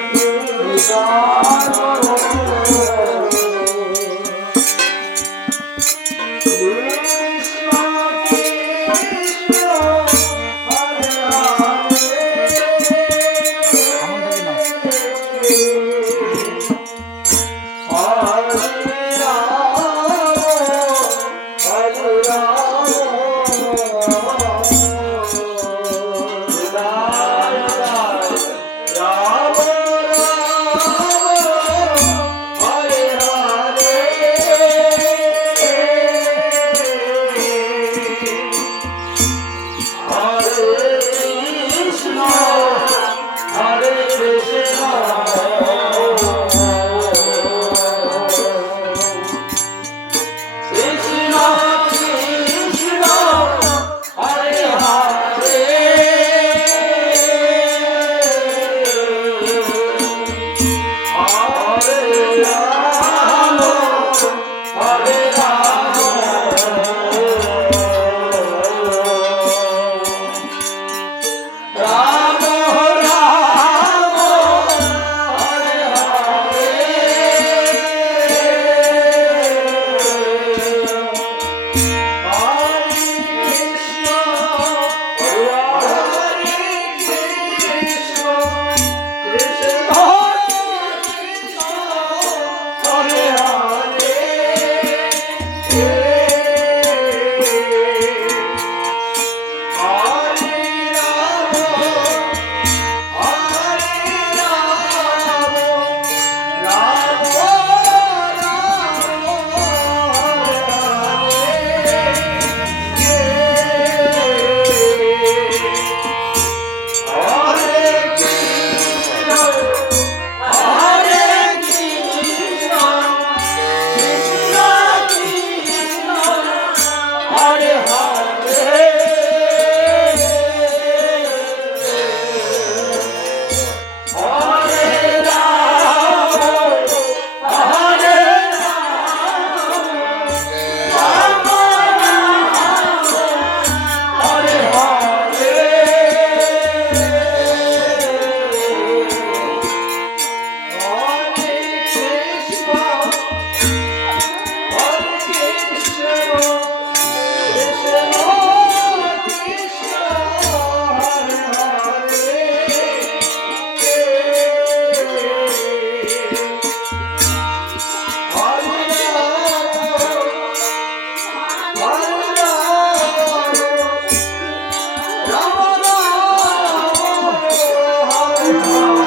Thank you. 주시오 Hare